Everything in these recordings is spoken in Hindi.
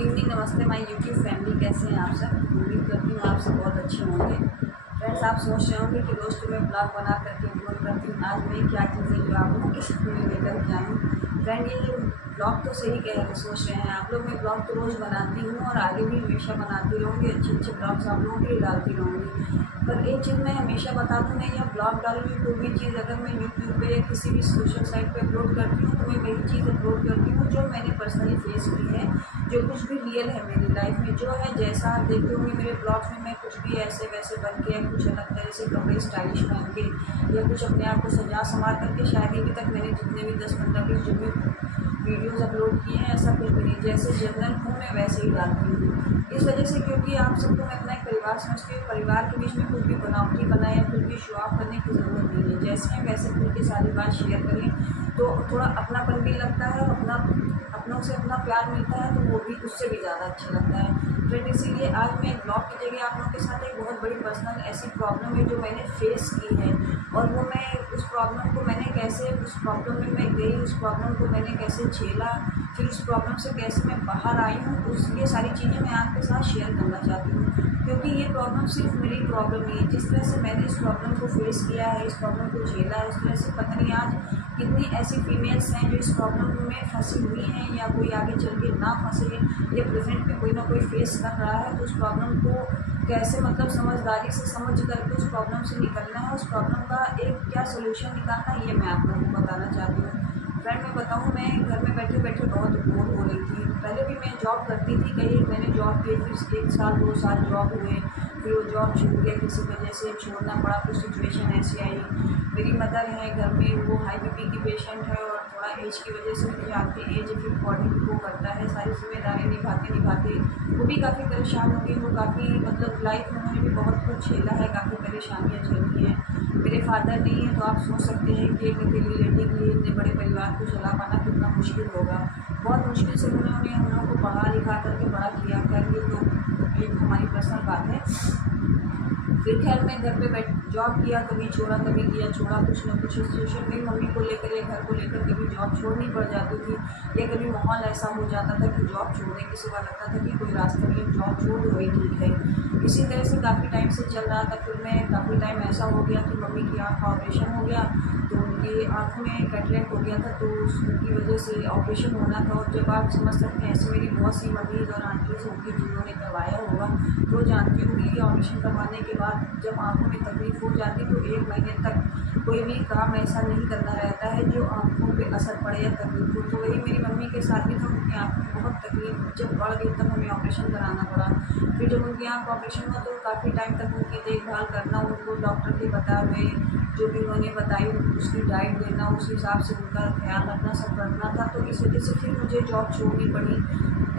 गुड इवनिंग, नमस्ते माय यूट्यूब फैमिली। कैसे हैं आप सब? उम्मीद करती हूँ आप सब बहुत अच्छे होंगे। फ्रेंड्स, आप सोच रहे होंगे कि रोज़ तो मैं ब्लॉग बना करके अपलोड करती हूँ, आज मैं क्या चीज़ें जो आप लोगों के सामने लेकर के आई हूँ। फ्रेंड, ये जो ब्लॉग तो सही कह रहे सोच रहे हैं आप लोग, मैं ब्लॉग तो रोज़ बनाती हूँ और आगे भी हमेशा बनाती रहूँगी, अच्छे अच्छे ब्लॉग्स आप लोगों के लिए डालती रहूँगी। पर एक चीज़ मैं हमेशा बता दूँ, मैं यह ब्लॉग डालूँगी कोई भी चीज़ अगर मैं यूट्यूब पे या किसी भी सोशल साइट पे अपलोड करती हूँ तो मैं वही चीज़ अपलोड करती हूँ जो मैंने पर्सनली फेस की है, जो कुछ भी रियल है मेरी लाइफ में, जो है जैसा आप देखते होंगे मेरे ब्लॉग्स में, मैं कुछ भी ऐसे वैसे बन के या कुछ अलग तरह से कपड़े स्टाइलिश पहन के या कुछ अपने आप को सजा संवार करके, शायद अभी तक मैंने जितने भी 10-15-20 जो भी वीडियोज़ अपलोड किए हैं ऐसा कुछ भी नहीं, जैसे जनरल हूँ मैं वैसे ही डालती हूँ। इस वजह से क्योंकि आप सबको मैं अपना एक परिवार समझती हूँ, परिवार के बीच में कुछ भी बनावटी बनाए या कुछ भी शो ऑफ करने की ज़रूरत नहीं है। जैसे हैं वैसे खुल के सारी बात शेयर करें तो थोड़ा अपनापन भी लगता है और अपनों से अपना प्यार मिलता है, तो वो भी उससे भी ज़्यादा अच्छा लगता है। फ्रेंड, इसीलिए आज मैं ब्लॉग की जगह आप लोगों के साथ एक बहुत बड़ी पर्सनल ऐसी प्रॉब्लम है जो मैंने फेस की है, और वो मैं उस प्रॉब्लम को मैंने कैसे, उस प्रॉब्लम में मैं गई, उस प्रॉब्लम को मैंने कैसे झेला, फिर उस प्रॉब्लम से कैसे मैं बाहर आई हूँ, ये सारी चीज़ें मैं आपके साथ शेयर करना चाहती हूँ। क्योंकि ये प्रॉब्लम सिर्फ मेरी प्रॉब्लम नहीं है, जिस तरह से मैंने इस प्रॉब्लम को फेस किया है, इस प्रॉब्लम को झेला है, उस तरह से पता नहीं आज कितनी ऐसी फीमेल्स हैं जो इस प्रॉब्लम में फंसी हुई हैं या कोई आगे चल के ना फंसे, या प्रेजेंट में कोई ना कोई फेस कर रहा है, तो उस प्रॉब्लम को कैसे मतलब समझदारी से समझ करके उस प्रॉब्लम से निकलना है, उस प्रॉब्लम का एक क्या सोल्यूशन निकालना है, ये मैं आप लोगों को बताना चाहती हूँ। फ्रेंड, मैं बताऊँ, मैं घर में बैठे बैठे बहुत बोर हो रही थी। पहले भी मैं जॉब करती थी, कहीं मैंने जॉब की, फिर 1 साल 2 साल जॉब हुए, फिर वो जॉब छूट गया, किसी वजह से छोड़ना पड़ा, कुछ सिचुएशन ऐसी आई। मेरी मदर है घर में, वो हाई बीपी की पेशेंट है और थोड़ा एज की वजह से, मुझे आपकी एज फिर बॉडी को करता है, सारी जिम्मेदारी निभाते निभाते वो भी काफ़ी परेशान हो गई। वो काफ़ी मतलब लाइफ में उन्होंने भी बहुत कुछ झेला है, काफ़ी परेशानियाँ झेली हैं। मेरे फादर नहीं है, तो आप सोच सकते हैं कि एक अकेली लेडी के लिए इतने बड़े परिवार को चला पाना कितना मुश्किल होगा। बहुत मुश्किल से उन्होंने हम लोगों को पढ़ा लिखा करके बड़ा किया। खैर, ये तो एक हमारी पर्सनल बात है। फिर खैर मैं घर पे जॉब किया, कभी छोड़ा कभी किया, छोड़ा, कुछ ना कुछ सिचुएशन मेरी मम्मी को लेकर या घर को लेकर कभी जॉब छोड़नी पड़ जाती थी, या कभी माहौल ऐसा हो जाता था कि जॉब छोड़ने के सिवा लगता था कि कोई रास्ता नहीं, जॉब छोड़ दो वही ठीक है। इसी तरह से काफ़ी टाइम से चल रहा था। फिर मैं काफ़ी टाइम ऐसा हो गया कि मम्मी की आँख का ऑपरेशन हो गया, तो उनकी आँख में कैटरेक्ट हो गया था, तो उसकी वजह से ऑपरेशन होना था। और जब आप समझ सकते हैं, ऐसे मेरी बहुत सी मम्मीज़ और आंटीज़ होंगी जिन्होंने करवाया होगा, तो जानती होंगी कि ऑपरेशन करवाने के बाद जब आँखों में तकलीफ़ हो जाती है तो 1 महीने तक कोई भी काम ऐसा नहीं करना रहता है जो आँखों पे असर पड़े या तकलीफ हो। तो वही मेरी मम्मी के साथ भी था, उनकी आँखों में बहुत तकलीफ जब बढ़ गई तब हमें ऑपरेशन कराना पड़ा। फिर जब उनकी आँख का ऑपरेशन हुआ तो काफ़ी टाइम तक उनकी देखभाल करना, उनको डॉक्टर के बताए हुए जो भी उन्होंने बताई उसकी डाइट देना, उस हिसाब से उनका ख्याल रखना, सब करना था। तो इस वजह से फिर मुझे जॉब छोड़नी पड़ी।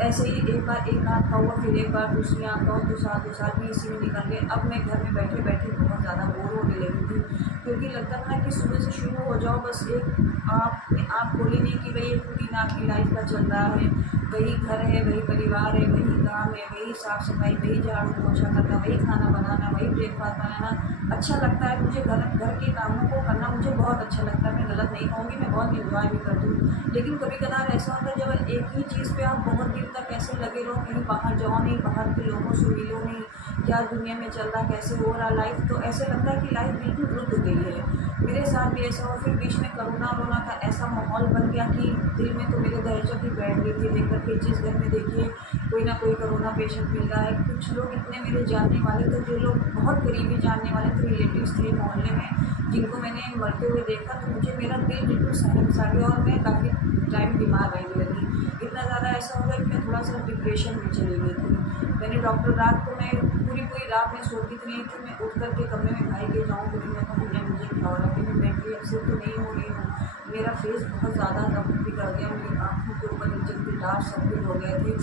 ऐसे ही एक बार एक आँख का हुआ, फिर एक बार दूसरी आँख का हुआ, 2 साल भी इसी में निकल गए। अब मैं घर में बैठे बैठे बहुत ज़्यादा बोर होने लगी थी, क्योंकि लगता था ना कि सुबह से शुरू हो जाओ, बस एक आप बोली नहीं कि भाई एक रूटीन आपकी लाइफ का चल रहा है, वही घर है, वही परिवार है, वही काम है, वही साफ़ सफाई, वही झाड़ू पोछा करना, वही खाना बनाना, वही ब्रेकफास्ट बनाना। अच्छा लगता है मुझे, घर के कामों को करना मुझे बहुत अच्छा लगता है, मैं गलत नहीं कहूँगी, मैं बहुत इन्जॉय भी करती हूँ। लेकिन कभी कभार ऐसा होता है जब एक ही चीज़ पे आप बहुत दिन तक ऐसे लगे रहो, कहीं बाहर जाओ नहीं, बाहर के लोगों से मिलो नहीं, क्या दुनिया में चल रहा, कैसे हो रहा लाइफ, तो ऐसे लगता है कि लाइफ बिल्कुल रुक गई है। मेरे साथ भी ऐसा हुआ। फिर बीच में कोरोना का ऐसा माहौल बन गया कि दिल में तो मेरे दहशत ही बैठ गई थी देख कर के, जिस घर में देखिए कोई ना कोई कोरोना पेशेंट मिल रहा है। कुछ लोग इतने मेरे जानने वाले थे, जो लोग बहुत करीबी जानने वाले थे, रिलेटिव्स थे मोहल्ले में, जिनको मैंने मरते हुए देखा, तो मुझे मेरा दिल बिल्कुल सहम सा गया और मैं काफ़ी टाइम बीमार रहने लगी। इतना ज़्यादा ऐसा हो गया कि मैं थोड़ा सा डिप्रेशन में चली गई थी। मैंने डॉक्टर, रात को मैं पूरी रात में सोती तो नहीं थी, मैं उठ कर के कमरे में भाई के जाऊँ, फिर मैं कहूँ भैया मुझे क्या हो रहा है, मैं मेंटली अपसेट तो नहीं हो रही हूँ, मेरा फेस बहुत ज़्यादा दब बिगड़ गया, मेरी आँखों के ऊपर नीचे के डार्क सर्कल हो गए थे,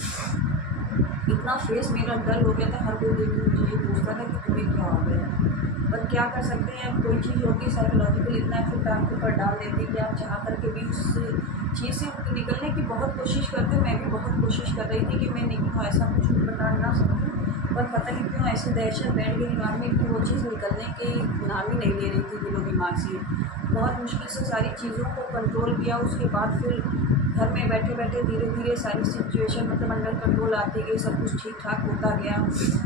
इतना फेस मेरा डल हो गया था, हर कोई देख के मुझे ये पूछता था कि तुम्हें क्या हो गया। पर क्या कर सकते हैं, अब कोई चीज़ होती है साइकोलॉजिकल इतना इफेक्ट आपके ऊपर डाल देती है कि आप चाह करके भी उस चीज़ से निकलने की बहुत कोशिश करते हो। मैं भी बहुत कोशिश कर रही थी कि मैं निकलूँ, ऐसा कुछ बता ना सकूँ, पर पता नहीं क्यों ऐसी दहशत बैठ गई दिमाग में कि वो चीज़ निकलने की नाम ही नहीं ले रही थी दिलो दिमाग से। बहुत मुश्किल से सारी चीज़ों को कंट्रोल किया, उसके बाद फिर घर में बैठे बैठे धीरे धीरे सारी सिचुएशन मतलब अंडर कंट्रोल आती गई, सब कुछ ठीक ठाक होता गया।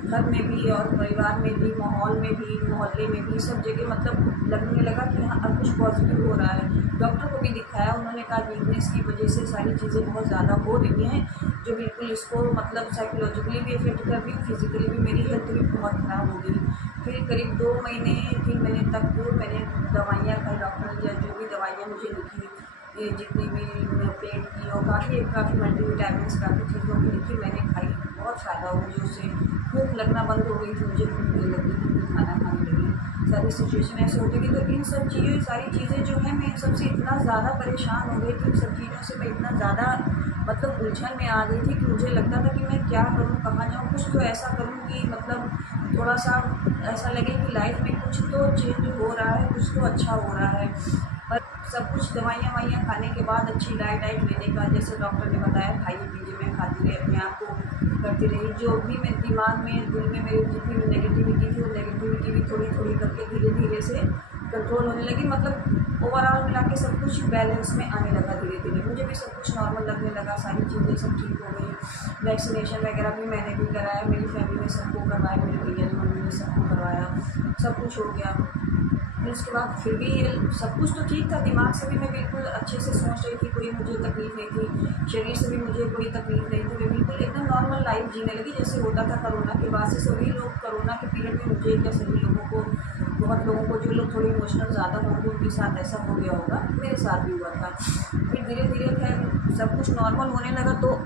घर में भी और परिवार में भी, माहौल में भी, मोहल्ले में भी, सब जगह मतलब लगने लगा कि हाँ अब कुछ पॉजिटिव हो रहा है। डॉक्टर को भी दिखाया, उन्होंने कहा वीकनेस की वजह से सारी चीज़ें बहुत ज़्यादा हो रही हैं, जो बिल्कुल इसको मतलब साइकोलॉजिकली भी इफेक्ट कर रही, फिजिकली भी मेरी हेल्थ भी बहुत ख़राब हो गई। फिर करीब 2 महीने 3 महीने तक मैंने दवाइयाँ खाई, डॉक्टर या जो भी दवाइयाँ मुझे लिखी, ये जितनी भी पेट की और काफ़ी मल्टीविटामिन्स काफ़ी चीज़ों की लिखी, मैंने खाई। बहुत फ़ायदा हुआ मुझे उससे। भूख लगना बंद हो गई थी, मुझे भूख नहीं लगी थी, खाना खाने लगी। सारी सिचुएशन ऐसे होती थी। तो इन सब चीज़ें सारी चीज़ें जो है, मैं इन सब से इतना ज़्यादा परेशान हो गई थी, इन सब चीज़ों से मैं इतना ज़्यादा मतलब उलझन में आ गई थी कि मुझे लगता था कि मैं क्या करूँ, कहाँ जाऊँ, कुछ तो ऐसा करूँ कि मतलब थोड़ा-सा ऐसा लगे कि लाइफ में कुछ तो चेंज हो रहा है, कुछ तो अच्छा हो रहा है। पर सब कुछ दवाइयाँ-वाइयाँ खाने के बाद अच्छी डाइट लेने का, जैसे डॉक्टर ने बताया खाइए पीजिए, मैं खाती रही, अपने आप को करती रही। जो भी मेरे दिमाग में, दिल में मेरे जितनी भी नेगेटिविटी थी, वो नेगेटिविटी भी थोड़ी-थोड़ी करके धीरे-धीरे से कंट्रोल होने लगी। मतलब ओवरऑल मिला के सब कुछ बैलेंस में आने लगा धीरे-धीरे। मुझे भी सब कुछ नॉर्मल लगने लगा, सारी चीज़ें सब ठीक हो गई। वैक्सीनेशन वगैरह भी मैंने भी कराया, मेरी फैमिली ने सबको करवाया, मेरे भैया ने, मम्मी ने सबको करवाया, सब कुछ हो गया। फिर उसके बाद फिर भी ये सब कुछ तो ठीक था, दिमाग से भी मैं बिल्कुल अच्छे से सोच रही थी, कोई मुझे तकलीफ़ नहीं थी, शरीर से भी मुझे कोई तकलीफ़ नहीं थी, मैं बिल्कुल एकदम नॉर्मल लाइफ जीने लगी जैसे होता था कोरोना के बाद से। सभी लोग कोरोना के पीरियड में, मुझे क्या सभी लोगों को, बहुत लोगों को, जो लोग थोड़े इमोशनल ज़्यादा होंगे उनके साथ ऐसा हो गया होगा, मेरे साथ भी हुआ था। फिर धीरे धीरे खैर सब कुछ नॉर्मल होने लगा, तो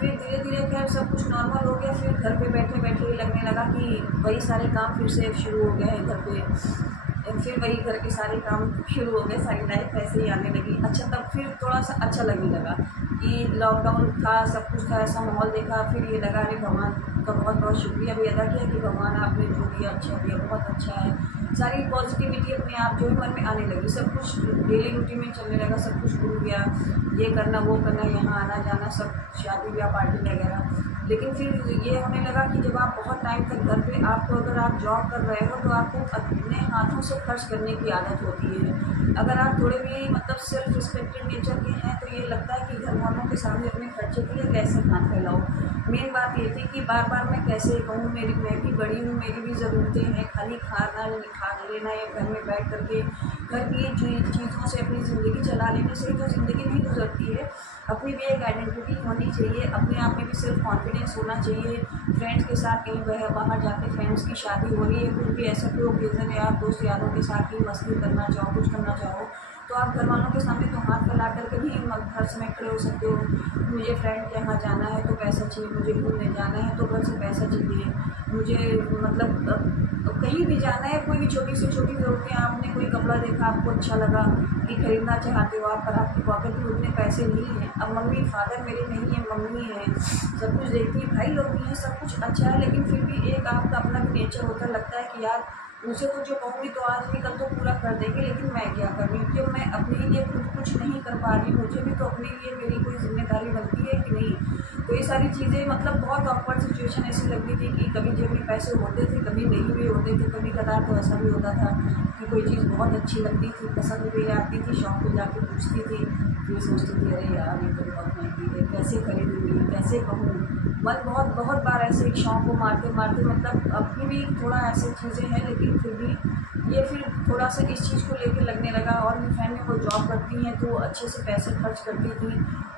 फिर धीरे-धीरे खैर सब कुछ नॉर्मल हो गया। फिर घर पे बैठे-बैठे ही लगने लगा कि वही सारे काम फिर से शुरू हो गए हैं घर पे। फिर वही घर के सारे काम शुरू हो गए, सारी लाइफ ऐसे ही आने लगी। अच्छा, तब फिर थोड़ा-सा अच्छा लगने लगा कि लॉकडाउन था, सब कुछ था, ऐसा माहौल देखा, फिर ये लगा अरे भगवान का बहुत-बहुत शुक्रिया भी अदा किया कि भगवान आपने जो दिया अच्छा दिया, बहुत अच्छा है। सारी पॉजिटिविटी अपने आप जो है मन में आने लगी, सब कुछ डेली रूटीन में चलने लगा, सब कुछ भूल गया, ये करना, वो करना, यहाँ आना-जाना, सब शादी ब्याह पार्टी वगैरह। लेकिन फिर ये होने लगा कि जब आप बहुत टाइम तक घर पे, आपको अगर आप जॉब कर रहे हो तो आपको अपने हाथों से खर्च करने की आदत होती है। अगर आप थोड़े भी मतलब सेल्फ रिस्पेक्टेड नेचर के हैं तो ये लगता है कि घर वालों के सामने अपने खर्चे के लिए कैसे हाथ फैलाओ। मेन बात ये थी कि बार बार मैं कैसे कहूँ, मैं भी बड़ी हूँ, मेरी भी ज़रूरतें हैं, खाली खाना खा लेना या घर में बैठ करके घर की चीज़ों से अपनी ज़िंदगी चला लेने से तो ज़िंदगी नहीं गुजरती है। अपनी भी एक आइडेंटिटी होनी चाहिए, अपने आप में भी सेल्फ कॉन्फिडेंस होना चाहिए। फ्रेंड्स के साथ कहीं बाहर जाके, फ्रेंड्स की शादी हो रही है, कुछ भी ऐसा कोई ओकेज़न है, आप दोस्त यारों के साथ ही मस्ती करना चाहो, कुछ करना चाहो, तो आप घर वालों के सामने तो हाथ फैला करके भी घर में खड़े हो सकते हो। मुझे फ्रेंड के यहाँ जाना है तो पैसा चाहिए, मुझे घूमने जाना है तो घर से पैसा चाहिए, मुझे मतलब कहीं भी जाना है, कोई भी छोटी से छोटी ज़रूरतें, आपने कोई कपड़ा देखा आपको अच्छा लगा कि खरीदना चाहते हो आप, पर आपकी पॉकेट में उतने पैसे नहीं हैं। अब मम्मी फादर मेरे नहीं है, मम्मी है, सब कुछ देखती है, भाई लोग भी हैं, सब कुछ अच्छा है, लेकिन फिर भी एक आपका अपना भी नेचर होता, लगता है कि यार उनसे तो जो कहूँगी तो आज नहीं कल तो पूरा कर देंगे, लेकिन मैं क्या कर रही हूँ, क्यों मैं अपने लिए खुद कुछ नहीं कर पा रही, मुझे भी तो अपने लिए मेरी कोई जिम्मेदारी बनती है कि नहीं। तो ये सारी चीज़ें मतलब बहुत ऑकवर्ड सिचुएशन ऐसी लगती थी कि कभी जेब में पैसे होते थे, कभी नहीं भी होते थे, कभी कदार तो ऐसा भी होता था कि कोई चीज़ बहुत अच्छी लगती थी, पसंद भी आती थी, शॉप पे जाके पूछती थी, फिर सोचती थी अरे यार ये तो बहुत महंगी है, कैसे खरीदूँगी, कैसे कहूँ। मन बहुत बार ऐसे एक शौक को मारते मारते मतलब अभी भी थोड़ा ऐसी चीज़ें हैं, लेकिन फिर भी ये फिर थोड़ा सा इस चीज़ को लेकर लगने लगा। और मेरी फ्रेंड में वो जॉब करती हैं तो वो अच्छे से पैसे खर्च करती थी,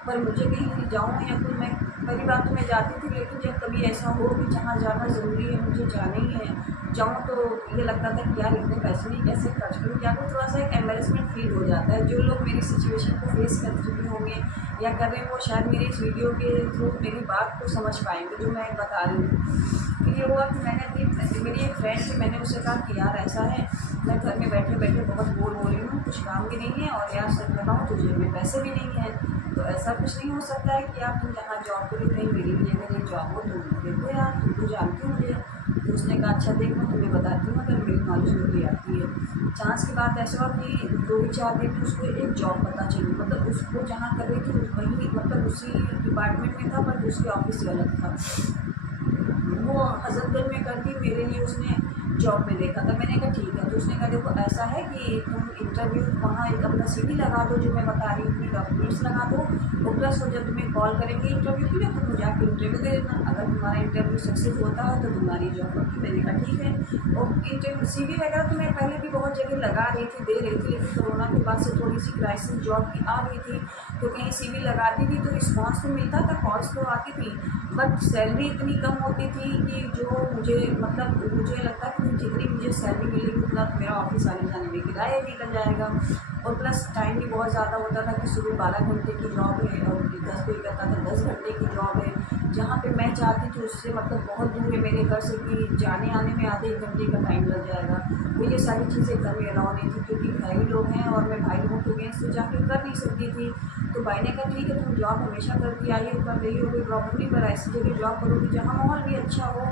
पर मुझे कहीं जाऊँ या फिर मैं पहली बात तो मैं जाती थी, लेकिन जब कभी ऐसा हो कि जहाँ जाना ज़रूरी है, मुझे जाना ही है, जाऊँ तो ये लगता था कि यार इतने पैसे नहीं कैसे खर्च करूँ, या फिर थोड़ा सा एक एम्बैरेसमेंट फील हो जाता है। जो लोग मेरी सिचुएशन को फेस कर चुके होंगे या कर रहे हैं, वो शायद मेरी इस वीडियो के थ्रू मेरी बात को समझ पाएंगे जो मैं बता रही हूँ। फिर ये हुआ कि मेरी एक फ्रेंड थी, मैंने उससे कहा कि यार ऐसा है, मैं घर में बैठे बैठे बहुत बोर हो रही हूँ, कुछ काम भी नहीं है, और यार सच बताऊँ तो जेब में पैसे भी नहीं हैं, तो ऐसा कुछ नहीं हो सकता है कि आप तुम जहाँ जॉब करो कहीं मेरी भी अगर एक जॉब हो तो देखो यार, तुम तो जानती हो मुझे। तो उसने कहा अच्छा देख मैं तुम्हें बताती हूँ, अगर मेरी नॉलेज में कोई आती है। चांस की बात ऐसा हुआ कि 2-4 दिन में उसको एक जॉब पता चली, मतलब उसको जहाँ कर रही थी वहीं मतलब उसी डिपार्टमेंट में था, पर उसके ऑफिस से अलग था। वो हज़रतगंज में करती, मेरे लिए उसने जॉब में देखा था। मैंने कहा ठीक है। तो उसने कहा देखो ऐसा है कि तुम इंटरव्यू वहाँ एक अपना CV लगा दो, जो मैं बता रही हूँ, अपने डॉक्यूमेंट्स लगा दो, और प्लस वो जब तुम्हें कॉल करेंगे इंटरव्यू के लिए तो तुम जाके इंटरव्यू दे देना। अगर तुम्हारा इंटरव्यू सक्सेस होता है तो तुम्हारी जॉब होगी। मैंने कहा ठीक है। और इंटरव्यू CV वगैरह तो मैं पहले भी बहुत जगह लगा रही थी, दे रही थी, लेकिन कोरोना के बाद से थोड़ी सी क्राइसिस जॉब की आ गई थी, तो कहीं CV लगाती थी तो रिस्पॉन्स तो मिलता था, कॉल्स तो आती थी, बट सैलरी इतनी कम होती थी कि जो मुझे मतलब मुझे लगता है कि जितनी मुझे सैलरी मिलेगी उतना तो मेरा ऑफिस आने जाने में किराया निकल जाएगा, और प्लस टाइम भी बहुत ज़्यादा होता था कि सुबह 12 घंटे की जॉब है और 10 पे करता था 10 घंटे की जॉब है, जहाँ पे मैं चाहती थी उससे मतलब बहुत दूर है मेरे घर से कि जाने आने में आधे 1 घंटे का टाइम लग जाएगा। तो ये सारी चीज़ें घर में अलाउ नहीं थी, क्योंकि भाई लोग हैं और मैं भाई लोगों के अगेंस्ट तो जाके कर नहीं सकती थी। तो भाई ने कहा ठीक है तुम जॉब हमेशा करती आई हो, कर रही हो, कोई प्रॉब्लम नहीं, पर ऐसी जगह जॉब करोगी जहाँ माहौल भी अच्छा हो,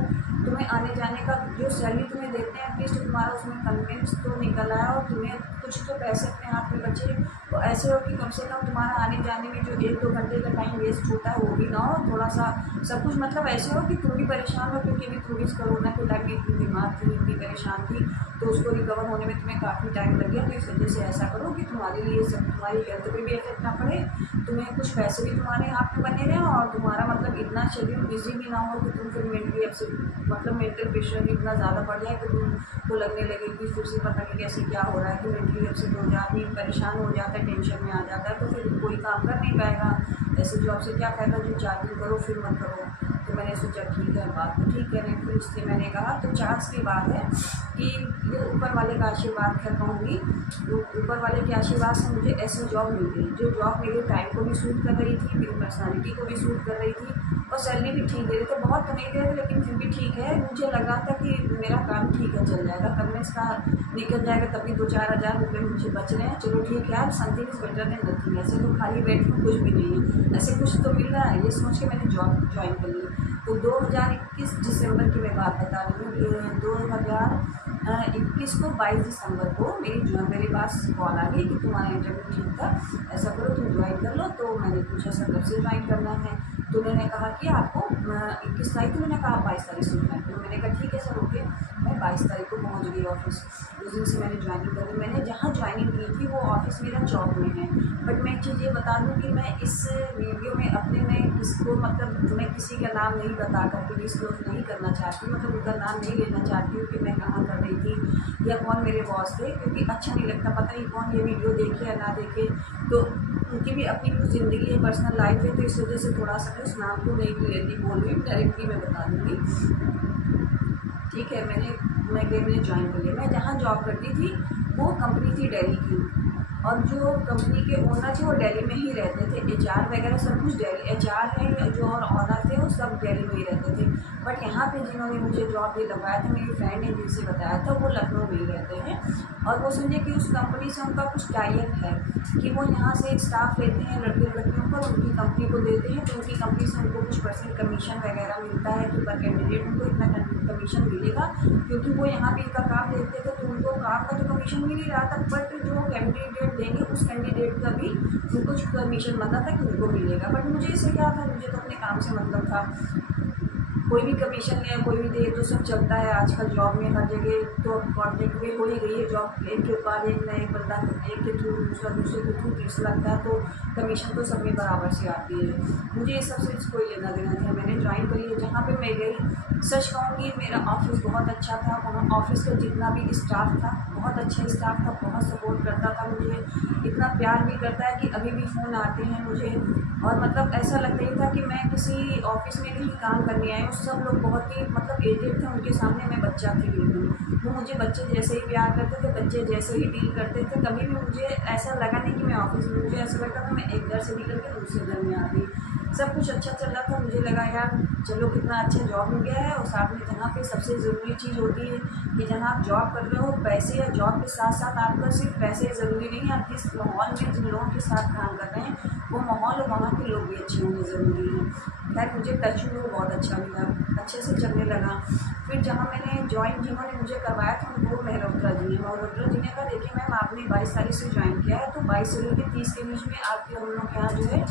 तुम्हें आने जाने का जो सैलरी तुम्हें देते हैं एटलीस्ट तुम्हारा उसमें कन्वेंस तो निकल आया और तुम्हें कुछ तो पैसे अपने हाथ में बचे, तो ऐसे हो कि कम से कम तुम्हारा आने जाने में जो 1-2 घंटे का टाइम वेस्ट होता है वो भी ना हो, थोड़ा सा सब कुछ मतलब ऐसे हो कि तुम भी परेशान हो, क्योंकि अभी थोड़ी इस कोरोना के टाइम में इतनी बीमार थी, इतनी परेशान थी, तो उसको रिकवर होने में तुम्हें काफ़ी टाइम लग गया। तो इस वजह से ऐसा करो कि तुम्हारे लिए सब तुम्हारी हेल्थ पे भी इफेक्ट ना पड़े, तुम्हें कुछ पैसे भी तुम्हारे हाथ में बने रहें और तुम्हारा मतलब इतना शेड्यूल बिजी भी ना हो कि तुम फिर मेंटली मतलब मेंटल प्रेशर भी इतना ज़्यादा बढ़ जाए कि तुमको लगने लगे कि फिर से पता नहीं कैसे क्या हो रहा है, कि मेंटली अपसेट हो जाती है, परेशान हो जाता है, टेंशन में आ जाता है, तो फिर कोई काम कर नहीं पाएगा। ऐसे जॉब से क्या फ़ायदा जो 4 दिन करो फिर मत करो। तो मैंने सोचा ठीक है, बात तो ठीक है। फिर उससे मैंने कहा तो चांस की बात है कि ये ऊपर वाले का आशीर्वाद कर कहूँगी, तो ऊपर वाले के आशीर्वाद से मुझे ऐसी जॉब मिल गई जो जॉब मेरे टाइम को भी सूट कर रही थी, मेरी पर्सनालिटी को भी सूट कर रही थी, और सैलरी भी ठीक दे रहे थे। बहुत तो नहीं दे रहे थे लेकिन फिर भी ठीक है, मुझे लगा था कि मेरा काम ठीक है, चल जाएगा, कन्वेंस का निकल जाएगा, तभी 2-4 हज़ार रुपये मुझे बच रहे हैं, चलो ठीक है यार, something is better than nothing. ऐसे तो खाली बैठ के कुछ भी नहीं है, ऐसे कुछ तो मिल रहा है, ये सोच के मैंने जॉब ज्वाइन कर ली। तो 2021 दिसंबर की मैं बात बता रही हूँ, 2021 को 22 दिसंबर को मेरे पास कॉल आ गई कि तुम्हारा इंटरव्यू ठीक था, ऐसा करो तुम ज्वाइन कर लो। तो मैंने पूछा सर कब से ज्वाइन करना है, तो उन्होंने कहा कि आपको 21 तारीख, तो मैंने कहा 22 तारीख से ज्वाइन करो। मैंने कहा ठीक है सर ओके। मैं 22 तारीख को पहुंच गई ऑफिस, उस दिन से मैंने ज्वाइनिंग कर ली। मैंने जहाँ ज्वाइनिंग की थी वो ऑफिस मेरा चौक में है, बट मैं एक चीज़ ये बता दूँ कि मैं इस वीडियो में अपने में किसको मतलब मैं किसी का नाम नहीं बता करके डिस्क्लोज नहीं करना चाहती, मतलब उनका नाम नहीं लेना चाहती हूँ कि मैं कहाँ कर रही थी या कौन मेरे बॉस थे, क्योंकि अच्छा नहीं लगता, पता नहीं कौन ये वीडियो देखे या ना देखे, तो उनकी भी अपनी कुछ ज़िंदगी है, पर्सनल लाइफ है, तो इस वजह से थोड़ा सा उस नाम को नहीं लेती बोल रही हूँ, डायरेक्टली मैं बता दूँगी। ठीक है, मैंने ज्वाइन कर लिया। मैं जहाँ जॉब करती थी वो कंपनी थी दिल्ली की, और जो कंपनी के ओनर थे वो दिल्ली में ही रहते थे, HR वगैरह सब कुछ दिल्ली, HR है जो और ओनर थे वो सब दिल्ली में ही रहते थे, बट यहाँ पे जिन्होंने मुझे जॉब दे लगवाया था, मेरी फ्रेंड ने जिनसे बताया था, वो लखनऊ में ही रहते हैं, और वो समझे कि उस कंपनी से उनका कुछ टाइप है कि वो यहाँ से एक स्टाफ लेते हैं लड़के लड़कियों को, उनकी कंपनी को देते हैं, तो उनकी कंपनी से उनको कुछ % कमीशन वगैरह मिलता है कि पर कैंडिडेट उनको इतना कमीशन मिलेगा, क्योंकि वो यहाँ पे इनका काम देखते थे, तो उनको काम का तो कमीशन मिल ही रहा था, बट जो कैंडिडेट देंगे उस कैंडिडेट का भी उनको कुछ कमीशन बनता था कि उनको मिलेगा। बट मुझे इससे क्या था, मुझे तो अपने काम से मतलब था, कोई भी कमीशन ले कोई भी दे तो सब चलता है आजकल जॉब में, हर जगह तो कॉन्टेक्ट में हो ही गई है जॉब, एक के बाद एक नए बंदा एक के थ्रू दूसरे के थ्रू तीसरा लगता है, तो कमीशन तो सब में बराबर से आती है। मुझे ये सबसे कोई लेना देना था, मैंने ज्वाइन करी है। जहाँ पे मैं गई सच कहूँगी मेरा ऑफिस बहुत अच्छा था, वहाँ ऑफिस का जितना भी स्टाफ था बहुत अच्छा स्टाफ था, बहुत सपोर्ट करता था मुझे, इतना प्यार भी करता है कि अभी भी फ़ोन आते हैं मुझे, और मतलब ऐसा लगता ही था कि मैं किसी ऑफिस में कहीं काम करने आई हूँ। सब लोग बहुत ही मतलब एजेड थे, उनके सामने मैं बच्चा थी बिल्कुल, वो मुझे बच्चे जैसे ही प्यार करते थे, बच्चे जैसे ही डील करते थे, कभी भी मुझे ऐसा लगा नहीं कि मैं ऑफिस में, मुझे ऐसा लगता था मैं एक घर से निकल के दूसरे घर में आ गई। सब कुछ अच्छा चल रहा था, मुझे लगा यार चलो कितना अच्छा जॉब मिल गया है, और साथ में जहाँ पे सबसे ज़रूरी चीज़ होती है कि जहाँ आप जॉब कर रहे हो पैसे, या जॉब के साथ साथ आपका सिर्फ पैसे ज़रूरी नहीं है, आप जिस माहौल में जिन लोगों के साथ काम कर रहे हैं वो माहौल और वहाँ के लोग भी अच्छे होने ज़रूरी हैं। खैर मुझे टच में वो बहुत अच्छा मिला, अच्छे से चलने लगा। फिर जहाँ मैंने ज्वाइन, जिन्होंने मुझे करवाया था वो मेहरोत्रा जी ने, मेहरोत्रा जी ने कहा देखिए मैम आपने 22 तारीख से ज्वाइन किया है, तो 22 से लेकर 30 के बीच में आपके हम लोग के यहाँ जो है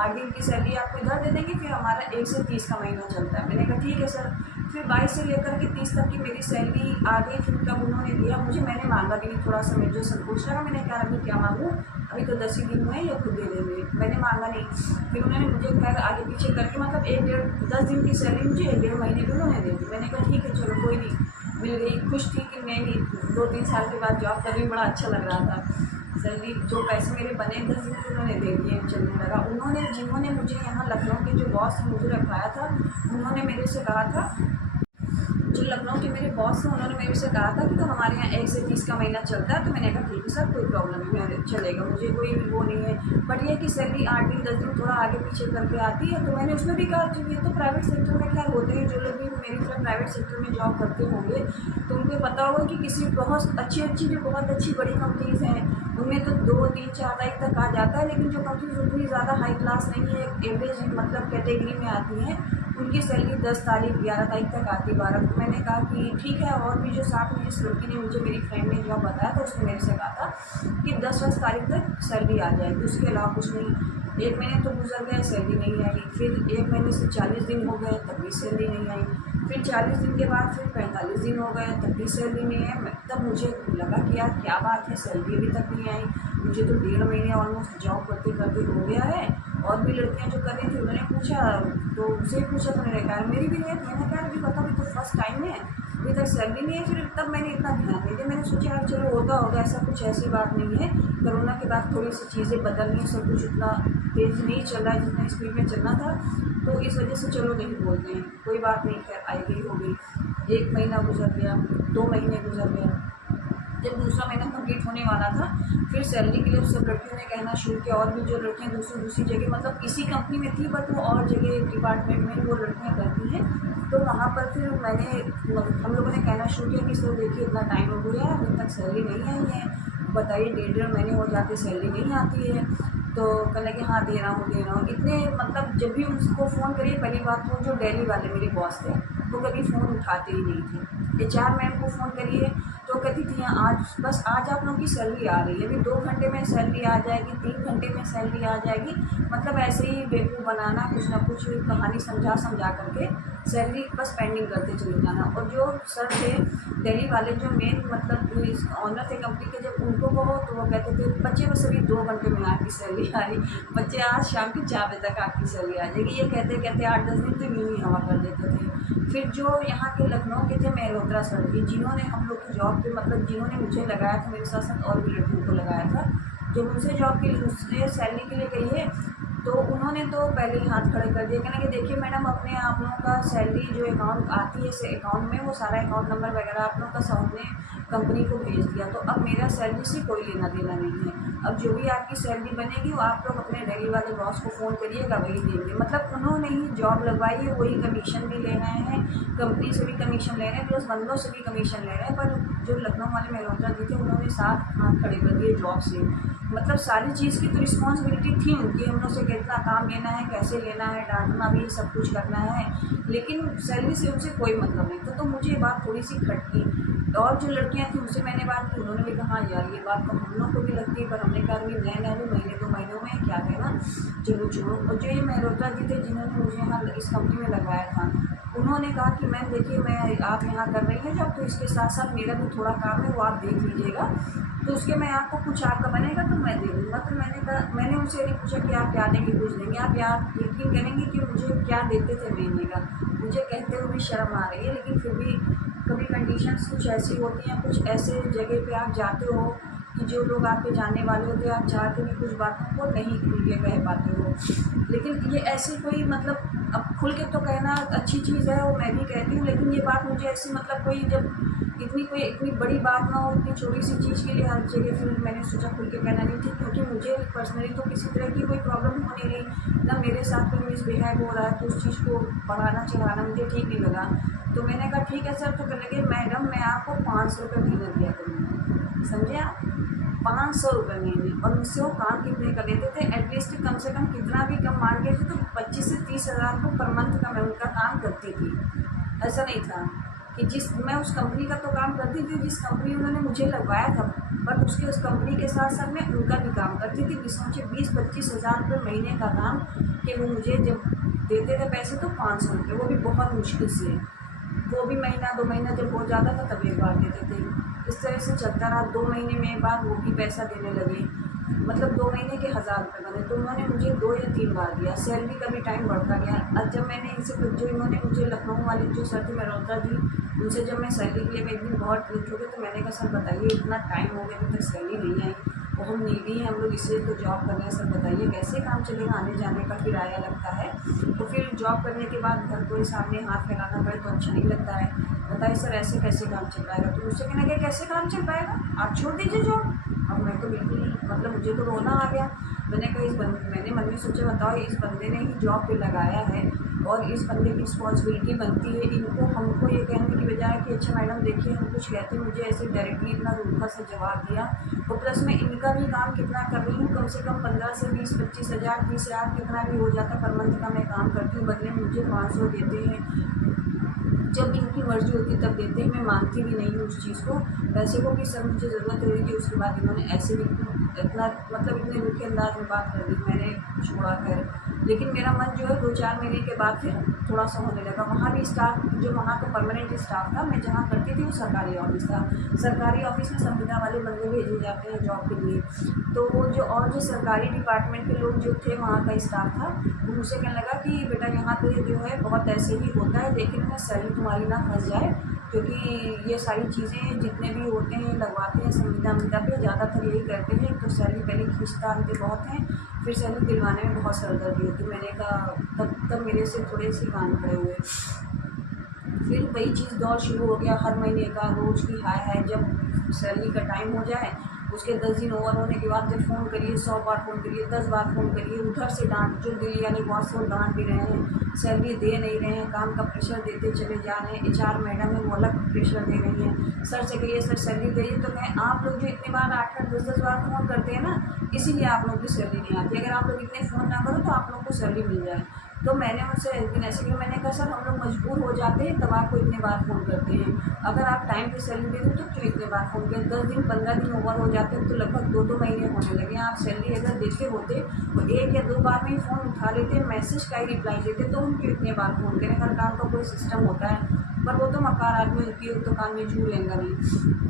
8 दिन की सैलरी आपको इधर दे देंगे, फिर हमारा 1 से 30 का महीना चलता है। मैंने कहा ठीक है सर। फिर 22 से लेकर के 30 तक की मेरी सैलरी आ गई। फिर तब उन्होंने दिया मुझे, मैंने मांगा भी नहीं, थोड़ा सा मुझे संकोच लगा। मैंने कहा अभी क्या मांगूँ, अभी तो 10 ही दिन हुए, ये खुद दे देंगे, मैंने मांगा नहीं। फिर उन्होंने मुझे खैर आगे पीछे करके मतलब 10 दिन की सैलरी मुझे 1.5 महीने में उन्होंने दे दी। मैंने कहा ठीक है चलो कोई नहीं, मिल गई। खुश थी कि मैं भी 2-3 साल के बाद जॉब कर रही हूँ, बड़ा अच्छा लग रहा था। सैलरी जो पैसे मेरे बने 10 दिन के उन्होंने दे दिए, चलने लगा। जिन्होंने मुझे यहाँ लखनऊ के जो बॉस मुझे रखवाया था, उन्होंने मेरे से कहा था, जो लखनऊ के मेरे बॉस हैं उन्होंने मेरे से कहा था कि तो हमारे यहाँ 1 से 30 का महीना चलता है। तो मैंने कहा ठीक है सर, कोई प्रॉब्लम नहीं है, चलेगा, मुझे कोई वो नहीं है। बट ये कि सैलरी 8 दिन 10 दिन थोड़ा आगे पीछे करके आती है। तो मैंने उसमें भी कहा कि ये तो प्राइवेट सेक्टर में खैर होते हैं, जो लोग भी मेरी तरह प्राइवेट सेक्टर में जॉब करते होंगे तो उनको पता होगा कि किसी बहुत अच्छी जो बहुत अच्छी बड़ी कंपनीज़ हैं उनमें तो 2-3-4 तारीख तक आ जाता है। लेकिन जो कंपनीज उतनी ज़्यादा हाई क्लास नहीं है, एवरेज मतलब कैटेगरी में आती हैं, उनकी सैलरी 10 तारीख 11 तारीख तक आती है, 12। तो मैंने कहा कि ठीक है। और भी जो साथ में जिस लड़की ने मुझे, मेरी फ्रेंड ने जॉब बताया था, उसने मेरे से कहा था कि 10 तारीख तक सैलरी आ जाएगी, उसके अलावा कुछ नहीं। 1 महीने तो गुजर गए, सैलरी नहीं आई। फिर 1 महीने से 40 दिन हो गए, तब भी सैलरी नहीं आई। फिर 40 दिन के बाद फिर 45 दिन हो गए, तब भी सैलरी नहीं आई। तब मुझे लगा कि यार क्या बात है, सैलरी अभी तक नहीं आई। मुझे तो 1.5 महीने ऑलमोस्ट जॉब करते करते हो गया है। और भी लड़कियां जो कर रही थी उन्होंने पूछा, तो उनसे पूछा तो मैंने कहा मेरी भी नहीं है। मैंने कहा अभी बताओ, अभी तो फर्स्ट टाइम है, अभी तक सैलरी नहीं है। फिर तब मैंने इतना ध्यान नहीं दिया। मैंने सोचा यार चलो होगा होगा, ऐसा कुछ ऐसी बात नहीं है। कोरोना के बाद थोड़ी सी चीज़ें बदल रही हैं, सब कुछ उतना तेज़ नहीं चल रहा है जितना स्पीड में चलना था। तो इस वजह से चलो नहीं बोलते हैं, कोई बात नहीं, खैर आई गई हो गई। 1 महीना गुजर गया, 2 महीने गुजर गया। जब दूसरा महीना कंप्लीट होने वाला था, फिर सैलरी के लिए सब लड़कियों ने कहना शुरू किया। और भी जो लड़कियां दूसरी जगह मतलब इसी कंपनी में थी, बट वो और जगह डिपार्टमेंट में वो लड़कियां करती हैं, तो वहाँ पर फिर हम लोगों ने कहना शुरू किया कि सर देखिए इतना टाइम हो गया, अभी तक सैलरी नहीं आई है, बताइए 1.5 महीने हो जाते सैलरी नहीं आती है। तो कहने लगे हाँ दे रहा हूँ। इतने मतलब जब भी उनको फ़ोन करिए, पहली बात तो जो दिल्ली वाले मेरे बॉस थे वो कभी फ़ोन उठाते ही नहीं थे। HR मैम को फ़ोन करिए तो कहती थी आज आप लोगों की सैलरी आ रही है, अभी 2 घंटे में सैलरी आ जाएगी, 3 घंटे में सैलरी आ जाएगी। मतलब ऐसे ही बेवकूफ़ बनाना, कुछ ना कुछ कहानी समझा करके सैलरी बस पेंडिंग करते चले जाना। और जो सर थे दिल्ली वाले, जो मेन मतलब ऑनर थे कंपनी के, जब उनको कहो तो वो कहते थे बच्चे बस अभी 2 घंटे में आपकी सैलरी आ रही, बच्चे आज शाम के 4 बजे तक आपकी सैलरी आ जाएगी। ये कहते कहते 8-10 दिन तो यूँ ही हवा कर देते थे। फिर जो यहाँ के लखनऊ के थे मेहरोत्रा सर जी, जिन्होंने हम लोग की जॉब पे मतलब जिन्होंने मुझे लगाया था, मेरे साथ साथ और भी लड़कियों को लगाया था, जो मुझसे जॉब के लिए दूसरे सैलरी के लिए गई है, तो उन्होंने तो पहले ही हाथ खड़े कर दिए, कहना कि देखिए मैडम अपने आप लोगों का सैलरी जो अकाउंट आती है से अकाउंट में, वो सारा अकाउंट नंबर वगैरह आप लोगों का सामने कंपनी को भेज दिया, तो अब मेरा सैलरी से कोई लेना देना नहीं है। अब जो भी आपकी सैलरी बनेगी वो आप लोग अपने दिल्ली वाले बॉस को फ़ोन करिएगा, वही देंगे। मतलब उन्होंने ही जॉब लगवाई है, वही कमीशन भी ले रहे हैं, कंपनी से भी कमीशन ले रहे हैं, प्लस बंदों से भी कमीशन ले रहे हैं। पर जो लखनऊ वाले मेहरोत्रा जी थे उन्होंने साथ हाथ खड़े कर दिए जॉब से। मतलब सारी चीज़ की तो रिस्पॉन्सिबिलिटी थी उनकी, हम लोग से कितना काम लेना है, कैसे लेना है, डांटना भी, सब कुछ करना है, लेकिन सैलरी से उनसे कोई मतलब नहीं था। तो मुझे ये बात थोड़ी सी खटकी। और जो लड़कियां थी उनसे मैंने बात की, उन्होंने भी कहा यार ये बात तो हम लोग को भी लगती है, पर हमने कहा भी नए महीने 2 महीनों में क्या कहना, चलो छोड़ो। और जो ये मेहरोत्रा जी थे जिन्होंने मुझे यहाँ इस कंपनी में लगाया था, उन्होंने कहा कि मैम देखिए मैं आप यहाँ कर रही हैं जब, तो इसके साथ साथ मेरा भी थोड़ा काम है वो आप देख लीजिएगा, तो उसके मैं आपको कुछ आपका बनेगा तो मैं दे दूँगा। तो मैंने उनसे नहीं पूछा कि आप क्या देंगे, कुछ देंगे आप यकीन करेंगे कि मुझे क्या देते थे महीने का, मुझे कहते हुए भी शर्म आ रही है। लेकिन फिर भी कभी कंडीशंस कुछ ऐसी होती हैं, कुछ ऐसे जगह पे आप जाते हो कि जो लोग आपके जानने वाले होते हैं, आप चाह के भी कुछ बातों को नहीं खुल के कह पाते हो। लेकिन ये ऐसी कोई मतलब अब खुल के तो कहना अच्छी चीज़ है, और मैं भी कहती हूँ, लेकिन ये बात मुझे ऐसी मतलब कोई जब इतनी बड़ी बात ना हो, इतनी छोटी सी चीज़ के लिए हर जगह फिर मैंने सोचा खुल के कहना नहीं ठीक, क्योंकि मुझे पर्सनली तो किसी तरह की कोई प्रॉब्लम हो नहीं रही, ना मेरे साथ कोई मिसबिहेव हो रहा है, तो उस चीज़ को बढ़ाना चढ़ाना मुझे ठीक नहीं लगा। तो मैंने कहा ठीक है सर। तो कहने लगे मैडम मैं आपको 500 रुपये महीना दिया करूँगा, समझे आप, 500 रुपये महीने। और मुझसे वो काम कितने का लेते थे, एटलीस्ट कम से कम कितना भी कम मान के तो 25 से 30 हज़ार को पर मंथ का मैं उनका काम करती थी। ऐसा नहीं था कि मैं उस कंपनी का तो काम करती थी जिस कंपनी उन्होंने मुझे लगवाया था, बट उस कंपनी के साथ साथ मैं उनका भी काम करती थी। सोचिए 20-25 हज़ार रुपये महीने का काम, कि वो मुझे जब देते थे पैसे तो 500 रुपये, वो भी बहुत मुश्किल से। वो भी महीना 2 महीना जब हो जाता था तब एक बार देते थे। इस तरह से चलता रहा। 2 महीने में एक बार वो भी पैसा देने लगे, मतलब 2 महीने के 1000 रुपये बने, तो उन्होंने मुझे 2 या 3 बार दिया। सैलरी का भी टाइम बढ़ता गया। अब जब मैंने इनसे जो इन्होंने मुझे लखनऊ वाले जो सर थे मल्होत्रा जी, उनसे जब मैं सैलरी के लिए मैं एक दिन बहुत लेट हो गई, तो मैंने कहा सर बताइए इतना टाइम हो गया अभी तक सैलरी नहीं आई, वो हम नीडी हैं, हम लोग इसलिए तो जॉब कर रहे हैं, सर बताइए कैसे काम चलेगा, आने जाने का किराया लगता है, तो फिर जॉब करने के बाद घर कोई सामने हाथ फैलाना पड़े तो अच्छा नहीं लगता है, बताइए सर ऐसे कैसे काम चल पाएगा। तो मुझसे कहना कि कैसे काम चल पाएगा, आप छोड़ दीजिए जॉब। अब मैं तो बिल्कुल मतलब मुझे तो रोना आ गया। मैंने कहा मैंने मन में सोचा बताओ इस बंदे ने ही जॉब पे लगाया है और इस बंदे की रिस्पॉन्सिबिलिटी बनती है, इनको हमको ये कहने की बजाय कि अच्छा मैडम देखिए हम कुछ कहते हैं, मुझे ऐसे डायरेक्टली इतना रूखा से जवाब दिया। और प्लस मैं इनका भी काम कितना कर रही हूँ, कम से कम 15 से 20-25 हज़ार 30 हज़ार कितना भी हो जाता पर मंथ का मैं काम करती हूँ, बदले में मुझे 500 देते हैं, जब इनकी मर्ज़ी होती तब देते हैं। मैं मानती भी नहीं हूँ उस चीज़ को, पैसे को कि सर मुझे ज़रूरत रहेगी। उसके बाद इन्होंने ऐसे भी इतना मतलब इतने रूखे अंदाज में बात कर दी, मैंने छोड़ा खैर। लेकिन मेरा मन जो है 2-4 महीने के बाद फिर थोड़ा सा होने लगा। वहाँ भी स्टाफ जो वहाँ का परमानेंट स्टाफ था, मैं जहाँ करती थी वो सरकारी ऑफिस था। सरकारी ऑफिस में संविदा वाले बंदे भेजे जाते हैं जॉब के लिए, तो वो जो और जो सरकारी डिपार्टमेंट के लोग जो थे वहाँ का स्टाफ था, वो मुझसे कहने लगा कि बेटा यहाँ पे जो है बहुत ऐसे ही होता है, लेकिन ना सैलरी तुम्हारी ना फंस जाए, क्योंकि ये सारी चीज़ें जितने भी होते हैं लगवाते हैं संविदा पे, ज़्यादातर यही करते हैं। तो सैलरी पहले खींचतानते बहुत हैं, फिर सैलरी दिलवाने में बहुत सरदर्दी होती। मैंने कहा तब मेरे से थोड़े से कान खड़े हुए। फिर वही चीज़ दौर शुरू हो गया, हर महीने का रोज़ की हाय हाय। जब सैलरी का टाइम हो जाए उसके 10 दिन ओवर होने के बाद जब फ़ोन करिए 100 बार फ़ोन करिए, 10 बार फ़ोन करिए, उधर से डांट, जो दिल्ली यानी बॉस को डांट भी रहे हैं, सैलरी दे नहीं रहे हैं, काम का प्रेशर देते चले जा रहे हैं, HR मैडम है वो अलग प्रेशर दे रही हैं। सर से कहिए सर सैलरी दे, तो कहें आप लोग जो इतनी बार 8-8 10-10 बार फ़ोन करते हैं ना, इसीलिए आप लोग की सैलरी नहीं आती। अगर आप लोग इतने फ़ोन ना करो तो आप लोग को सैलरी मिल जाए। तो मैंने उनसे एक दिन ऐसे किया, मैंने कहा सर हम लोग मजबूर हो जाते हैं तब आपको इतने बार फ़ोन करते हैं, अगर आप टाइम पे सैलरी दे दो तो क्यों इतने बार फ़ोन करें। 10 दिन 15 दिन ओवर हो जाते हैं तो लगभग 2-2 महीने होने लगे। आप सैलरी अगर देते होते तो 1 या 2 बार में ही फ़ोन उठा लेते, मैसेज का ही रिप्लाई देते, तो हम क्यों इतने बार फ़ोन करें। हर काम का कोई सिस्टम होता है, पर वो तो मकार आदमी होती है तो काम में झूठ रहेगा नहीं।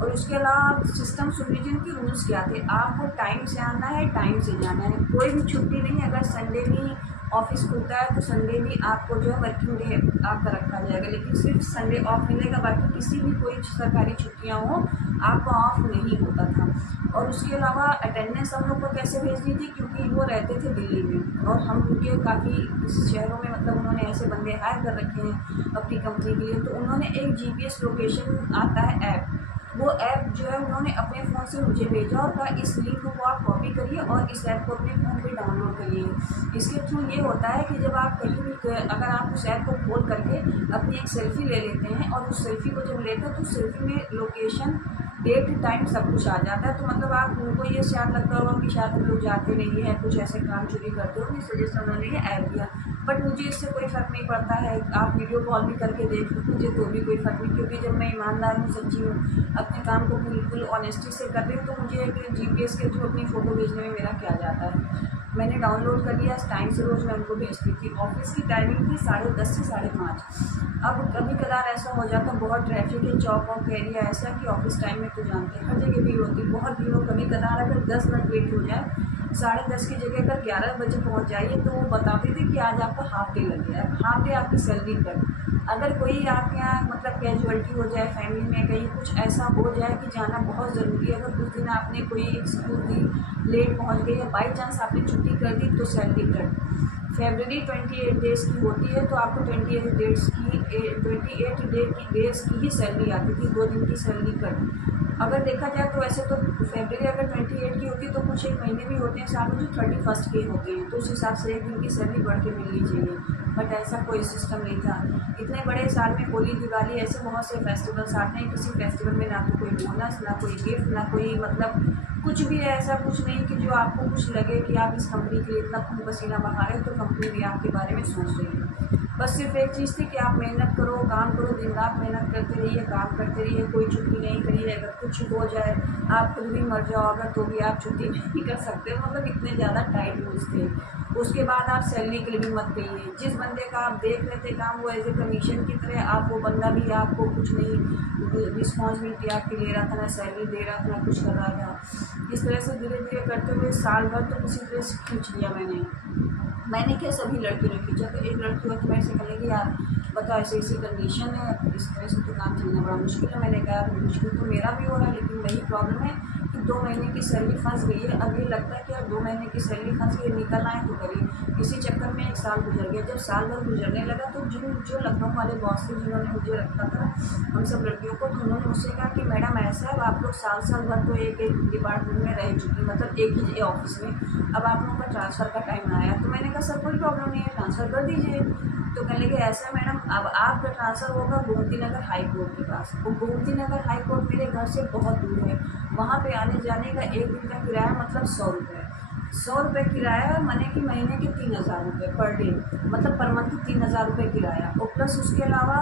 और उसके अलावा सिस्टम सुन लीजिए उनके रूल्स क्या थे, आपको टाइम से आना है, टाइम से जाना है, कोई भी छुट्टी नहीं। अगर संडे भी ऑफिस खुलता है तो संडे भी आपको जो है वर्किंग डे आपका रखा जाएगा, लेकिन सिर्फ संडे ऑफ मिलेगा, बाकी किसी भी कोई सरकारी छुट्टियां हो आपको ऑफ नहीं होता था। और उसके अलावा अटेंडेंस हम लोग को कैसे भेजनी थी, क्योंकि वो रहते थे दिल्ली में और हम उनके काफ़ी शहरों में मतलब उन्होंने ऐसे बंदे हायर कर रखे हैं अपनी कंपनी के लिए, तो उन्होंने एक GPS लोकेशन आता है ऐप, वो ऐप जो है उन्होंने अपने फ़ोन से मुझे भेजा और कहा इस लिंक को आप कॉपी करिए और इस ऐप को अपने फ़ोन पे डाउनलोड करिए। इसके थ्रू ये होता है कि जब आप कहीं भी अगर आप उस ऐप को खोल करके अपनी एक सेल्फ़ी ले लेते हैं और उस सेल्फ़ी को जब लेते हैं तो सेल्फ़ी में लोकेशन, डेट, टाइम सब कुछ आ जाता है। तो मतलब आप उनको ये शायद लगता होगा कि शायद हम लोग जाते नहीं हैं, कुछ ऐसे काम चोरी करते हो, इस वजह से उन्होंने ये ऐप दिया। बट मुझे इससे कोई फ़र्क नहीं पड़ता है, आप वीडियो कॉल भी करके देख लो मुझे तो भी कोई फ़र्क नहीं, क्योंकि जब मैं ईमानदार हूँ, सच्ची हूँ, अपने काम को बिल्कुल ऑनेस्टी से कर रही हूँ, तो मुझे एक GPS के थ्रू अपनी फ़ोटो भेजने में मेरा क्या जाता है। मैंने डाउनलोड कर लिया, टाइम से रोज़ मैं उनको भेजती थी। ऑफिस की टाइमिंग थी 10:30 से 5:30। अब कभी कदार ऐसा हो जाता बहुत ट्रैफिक है, चौक वॉक एरिया ऐसा कि ऑफिस टाइम में तो जानते हैं हर जगह भीड़ होती है, बहुत भीड़ हो। कभी कदार अगर 10 मिनट लेट हो जाए, 10:30 की जगह अगर 11 बजे पहुंच जाइए, तो वो बताते थे कि आज आपका हाफ डे लग गया है, हाफ डे आपकी सैलरी कट। अगर कोई आपके यहाँ मतलब कैजुअलिटी हो जाए, फैमिली में कहीं कुछ ऐसा हो जाए कि जाना बहुत ज़रूरी है, अगर कुछ दिन आपने कोई एक्सक्यूज़ दी, लेट पहुँच गए या बाई चांस आपने छुट्टी कर दी, तो सैलरी कट। फरवरी 28 डेज़ की होती है, तो आपको 28 डेज़ की ही सैलरी आती थी, 2 दिन की सैलरी कट। अगर देखा जाए तो वैसे तो फरवरी अगर 28 की होती तो कुछ एक महीने भी होते हैं साल में जो 31 के होते हैं, तो उस हिसाब से एक दिन की सैलरी बढ़ के मिलनी चाहिए, बट ऐसा कोई सिस्टम नहीं था। इतने बड़े साल में होली, दिवाली ऐसे बहुत से फेस्टिवल्स आते हैं, किसी फेस्टिवल में ना तो कोई बोनस, ना कोई गिफ्ट, ना कोई मतलब कुछ भी ऐसा कुछ नहीं कि जो आपको कुछ लगे कि आप इस कंपनी के लिए इतना खून पसीना बहा रहे हो तो कंपनी भी आपके बारे में सोच रही है। बस सिर्फ एक चीज़ थी कि आप मेहनत करो, काम करो, दिन रात मेहनत करते रहिए, काम करते रहिए, कोई छुट्टी नहीं करिए। अगर कुछ हो जाए, आप खुद भी मर जाओ अगर, तो भी आप छुट्टी नहीं कर सकते। मतलब इतने ज़्यादा टाइट रूल्स थे। उसके बाद आप सैलरी के लिए भी मत कहिए। जिस बंदे का आप देख रहे थे काम, वो एज ए कमीशन की तरह आप, वो बंदा भी आपको कुछ नहीं रिस्पॉन्सिबिलिटी आपकी ले रहा था, ना सैलरी दे रहा था, ना कुछ कर रहा था। इस तरह से धीरे धीरे करते हुए साल भर तो किसी तरह से खींच लिया मैंने क्या, सभी लड़कियों ने खींचा। तो एक लड़की होती मेरे से कहेगी यार बताओ ऐसी ऐसी कंडीशन है, इस तरह से तो काम चलना बड़ा मुश्किल है। मैंने कहा मुश्किल तो मेरा भी हो रहा है, लेकिन वही प्रॉब्लम है कि 2 महीने की सैलरी फंस गई है। अब ये लगता है कि यार 2 महीने की सैलरी फंस गई, निकलना है तो करिए। इसी चक्कर में 1 साल गुजर गया। जब साल भर गुजरने लगा तो जो लखनऊ वाले बॉस थे जिन्होंने मुझे रखा था हम सब लड़कियों को, तो उन्होंने मुझसे कहा कि मैडम ऐसा है, आप लोग साल भर तो एक डिपार्टमेंट में रह चुकी, मतलब एक ही ऑफिस में, अब आप लोगों का ट्रांसफ़र का टाइम आया। तो मैंने कहा सर कोई प्रॉब्लम नहीं है, ट्रांसफ़र कर दीजिए। तो कहने लगे ऐसा मैडम, अब आपका ट्रांसफ़र होगा गोमती नगर हाई कोर्ट के पास। वो गोमती नगर हाई कोर्ट मेरे घर से बहुत दूर है। वहाँ पे आने जाने का एक दिन का किराया मतलब 100 रुपये। 100 रुपये किराया, माने कि महीने के 3000 रुपये पर डे, मतलब पर मंथ 3000 रुपये किराया। और प्लस उसके अलावा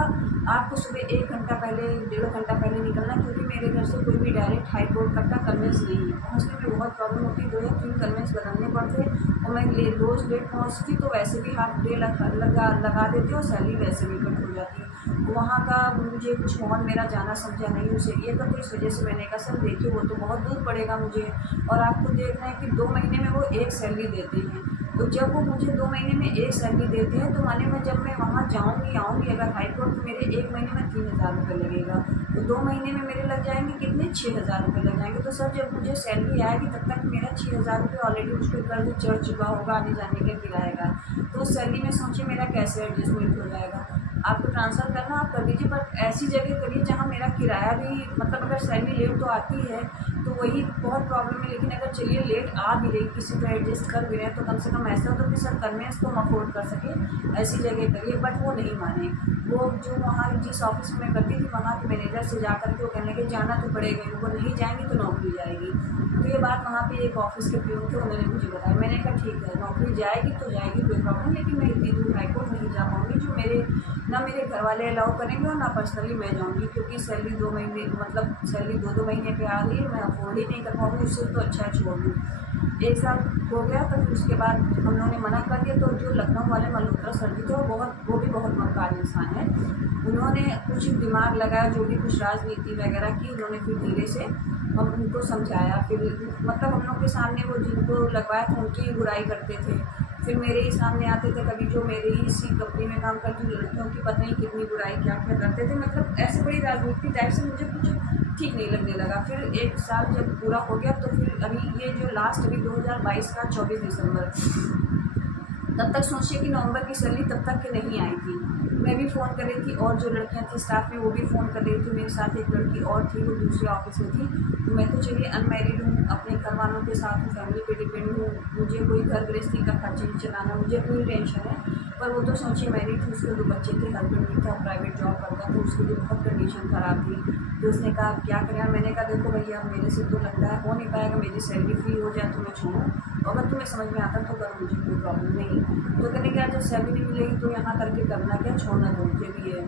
आपको सुबह 1 घंटा पहले, 1.5 घंटा पहले निकलना, क्योंकि मेरे घर से कोई भी डायरेक्ट हाई कोर्ट तक का कन्वेंस नहीं है। पहुँचने में बहुत प्रॉब्लम होती, 2 या 3 कन्वेंस बदलने पड़ते, और मैं रोज़ लेट पहुँचती तो वैसे भी हाफ डे लगा देती और सैलरी वैसे भी कट हो जाती है। वहाँ का मुझे कुछ माहौल मेरा जाना समझा नहीं उस एरिया का, तो इस वजह से मैंने कहा सर देखिए वो तो बहुत दूर पड़ेगा मुझे, और आपको देखना है कि 2 महीने में वो 1 सैलरी देते हैं। तो जब वो मुझे 2 महीने में 1 सैलरी देते हैं, तो माने मैं जब मैं वहाँ आऊँगी अगर हाई कोर्ट, तो मेरे 1 महीने में 3000 रुपये लगेगा, तो 2 महीने में मेरे लग जाएंगे कितने, 6000 रुपये लग जाएंगे। तो सर जब मुझे सैलरी आएगी तब तक मेरा 6000 रुपये ऑलरेडी उस पर कर्ज चढ़ चुका होगा आने जाने का किराए का। तो उस सैलरी में सोचिए मेरा कैसे एडजस्टमेंट हो जाएगा। आपको ट्रांसफ़र करना आप कर दीजिए, बट ऐसी जगह करिए जहाँ मेरा किराया भी, मतलब अगर सैलरी लेट तो आती है तो वही बहुत प्रॉब्लम है, लेकिन अगर चलिए लेट आ भी रही, किसी तरह एडजस्ट कर भी रहे हैं, तो कम से कम ऐसा हो तो कि सर कन्वेंस तो हम अफोर्ड कर सकें, ऐसी जगह करिए। बट वो नहीं माने। वो जो वहाँ जिस ऑफिस में मैं करती थी, वहाँ के मैनेजर से जा कर के वो कहने लगे जाना तो पड़ेगा, इनको नहीं जाएंगे तो नौकरी जाएगी। तो ये बात वहाँ पे एक ऑफिस के प्यून थे, उन्होंने मुझे बताया। मैंने कहा ठीक है, नौकरी जाएगी तो जाएगी, कोई प्रॉब्लम, लेकिन मैं इतनी दूर हाई कोर्ट नहीं जा पाऊँगी, जो मेरे घर वाले अलाउ करेंगे, और ना पर्सनली मैं जाऊँगी, क्योंकि सैलरी 2 महीने, मतलब सैलरी 2-2 महीने पे आ रही है, मैं अफोर्ड ही नहीं कर पाऊँगी। उससे तो अच्छा है छोड़ दूँ। 1 साल हो गया, तो फिर उसके बाद हम लोगों ने मना कर दिया। तो जो लखनऊ वाले मल्होत्रा सर जी थे, वो भी बहुत मक्कार इंसान है। उन्होंने कुछ दिमाग लगाया, जो भी कुछ राजनीति वगैरह की, उन्होंने फिर धीरे से हम उनको समझाया। फिर मतलब हम लोग के सामने वो जिनको लगवाया था उनकी बुराई करते थे, फिर मेरे ही सामने आते थे कभी, जो मेरे ही इसी कंपनी में काम करती लड़कियों की पता नहीं कितनी बुराई क्या क्या करते थे। मतलब ऐसे बड़ी राजनीति टाइप से मुझे कुछ ठीक नहीं लगने लगा। फिर 1 साल जब पूरा हो गया, तो फिर अभी ये जो लास्ट अभी 2022 का 24 दिसंबर, तब तक सोचिए कि नवंबर की सैलरी तब तक के नहीं आई थी। मैं भी फ़ोन कर रही थी, और जो लड़कियां थी स्टाफ में वो भी फ़ोन कर रही थी। मेरे साथ एक लड़की और थी, वो दूसरे ऑफिस में थी। तो मैं तो चलिए अनमैरिड हूँ, अपने घर वालों के साथ हूँ, फैमिली पे डिपेंड हूँ, मुझे कोई घर गृहस्थी का खर्चा नहीं चलाना, मुझे कोई टेंशन है। पर वो तो सोचिए मैरिड थी, उसके 2 बच्चे थे, हस्बैंड भी था, प्राइवेट जॉब करता, तो उसकी भी बहुत कंडीशन ख़राब थी। तो उसने कहा क्या करें। मैंने कहा देखो भैया, मेरे से तो लगता है हो नहीं पाएगा, मेरी सैलरी फ्री हो जाए तो मैं छोड़ूँ, अगर तुम्हें समझ में आता तो करो, मुझे कोई प्रॉब्लम नहीं। तो कहने क्या जब सैलरी नहीं मिलेगी तो यहाँ करके करना क्या, छोड़ना तो मुझे भी है।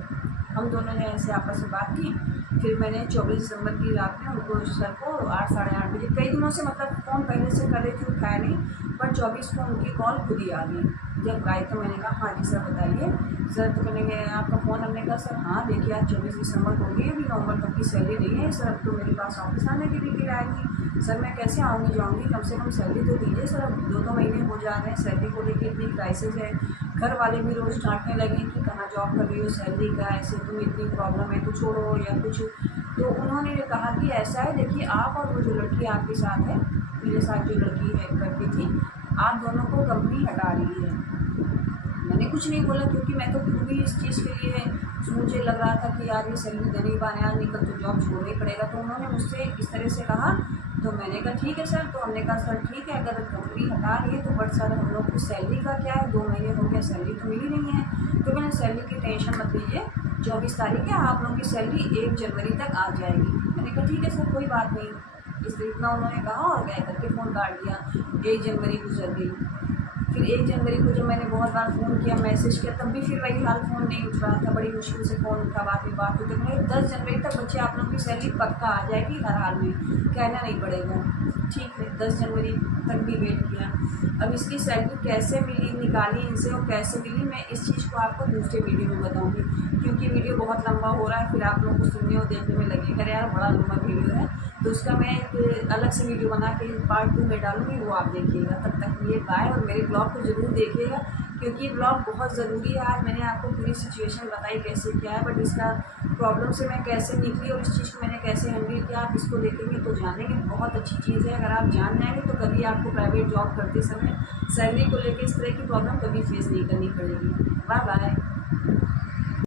हम दोनों ने ऐसे आपस में बात की। फिर मैंने 24 दिसंबर की रात में उनको, सर को 8 साढ़े 8 बजे, कई दिनों से मतलब फ़ोन पहले से कर रही थी, उठाया नहीं, पर 24 को उनकी कॉल खुद ही आ गई। जब आई तो मैंने कहा हाँ जी सर बताइए। सर तो कहने गए आपका फ़ोन। हमने कहा सर हाँ देखिए आज 24 दिसंबर हो गई, अभी नवंबर तक की सैलरी नहीं है सर, अब तो मेरे पास ऑफिस आने की भी किराएगी। सर मैं कैसे आऊँगी जाऊँगी, कम से कम सैलरी तो दीजिए सर, अब 2-2 महीने हो जा रहे हैं, सैलरी को लेकर इतनी क्राइसिस है। घर वाले भी रोज़ डांटने लगे कि कहाँ जॉब कर रही हो, सैलरी का ऐसे, तुम इतनी प्रॉब्लम है तो छोड़ो या कुछ। तो उन्होंने कहा कि ऐसा है देखिए, आप और वो जो लड़की आपके साथ है, मेरे साथ जो लड़की है करती थी, आप दोनों को कंपनी हटा रही है। मैंने कुछ नहीं बोला, क्योंकि मैं तो खुद भी इस चीज़ के लिए मुझे लग रहा था कि यार ये सैलरी देने ही पाने, आज निकल तो जॉब छोड़ना ही पड़ेगा। तो उन्होंने मुझसे इस तरह से कहा, तो मैंने कहा ठीक है सर। तो हमने कहा सर ठीक है, अगर कंपनी हटा रही है तो बट सर हम लोग की सैलरी का क्या है, 2 महीने हो गया सैलरी तो मिली नहीं है। तो मैंने सैलरी की टेंशन मत लीजिए, 24 तारीख है, आप लोगों की सैलरी 1 जनवरी तक आ जाएगी। मैंने कहा ठीक है सर कोई बात नहीं, इतना उन्होंने कहा और क्या करके फ़ोन काट दिया। 1 जनवरी गुजर गई। फिर 1 जनवरी को जब मैंने बहुत बार फ़ोन किया, मैसेज किया, तब भी फिर वही हाल, फ़ोन नहीं उठ रहा था। बड़ी मुश्किल से फ़ोन उठा, बात हुई। तो मैं 10 जनवरी तक बच्चे आप लोगों की सैलरी पक्का आ जाएगी, हर हाल में कहना नहीं पड़ेगा। ठीक है, 10 जनवरी तक भी वेट किया। अब इसकी सैलरी कैसे मिली, निकाली इनसे और कैसे मिली, मैं इस चीज़ को आपको दूसरे वीडियो में बताऊंगी, क्योंकि वीडियो बहुत लंबा हो रहा है, फिर आप लोगों को सुनने और देखने में लगेगा अरे यार बड़ा लंबा वीडियो है। तो उसका मैं एक अलग से वीडियो बना के पार्ट 2 में डालूंगी, वो आप देखिएगा। तब तक ये बाय, और मेरे ब्लॉग को ज़रूर देखिएगा, क्योंकि ये ब्लॉग बहुत ज़रूरी है। आज मैंने आपको पूरी सिचुएशन बताई कैसे क्या है, बट इसका प्रॉब्लम से मैं कैसे निकली और इस चीज़ को मैंने कैसे हैंडल किया, आप इसको देखेंगे तो जानेंगे। बहुत अच्छी चीज़ है, अगर आप जान जाएंगे तो कभी आपको प्राइवेट जॉब करते समय सैलरी को लेकर इस तरह की प्रॉब्लम कभी फेस नहीं करनी पड़ेगी। Bye bye.